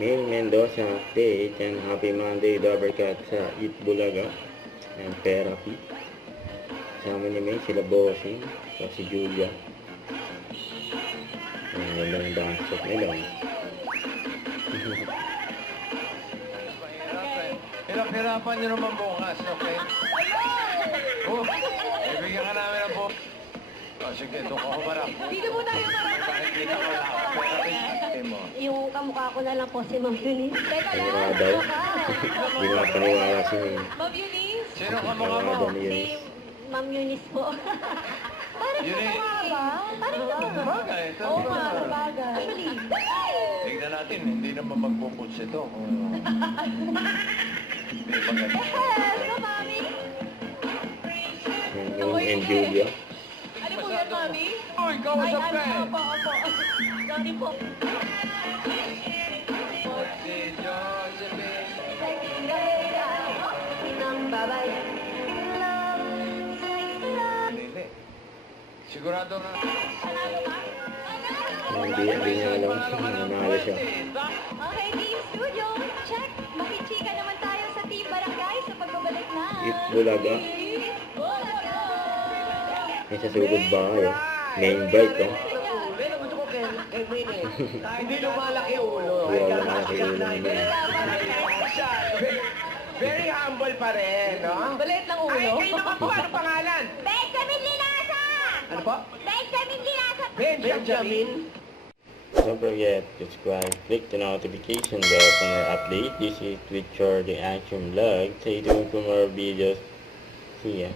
Mail Mendoza update and happy Monday Dobercat sa Eat Bulaga and Therapy. Kasama ni May, sila Bossing, so si Julia. Ang ganda ng dance nila. Hirap-hirapan nyo naman bukas, okay? Oh, ibigyan ka namin ng bukas. Oh, sige, doon ka humarap. Dito po tayo marami. Kahit dito ka lang. Pero mo. Yung kamukha ko na lang po si Ma'am Eunice. Teka lang. Ano daw? Hindi nga paniwala si May. Ma'am Eunice? Sino kamukha mo? Ma'am Si Eunice. Ma'am Eunice po. Parang Eunice. kamukha ba? Parang kamukha. Bagay, ito. Oo nga, bagay. Actually. Tignan natin, hindi naman magpuputs ito. Hindi maganda. Hello, Mami. Yung and Julia. Ano po yan, Mami? Uy, kausap ka eh. Opo. Sorry po. Si Josephine. Inang babay. Hindi. Sigurado na. Hindi niya alam kung nanalo siya. Okay, Team Studio, check. Makichika naman tayo sa Team Barangay sa pagbabalik na. Eat Bulaga. May sa sugod ba kayo? Main bike, oh. Pero gusto ko kay Winnie. Hindi lumalaki ulo. Hindi lumalaki ulo niya. Very humble pa rin, no? Balit ng ulo. Ay, kayo naman po, ano pangalan? Benjamin Linasa! Ano po? Benjamin Linasa! Benjamin. Don't forget to subscribe, click the notification bell for more updates. This is Twitcher the Action Vlog. Stay tuned for more videos. See ya.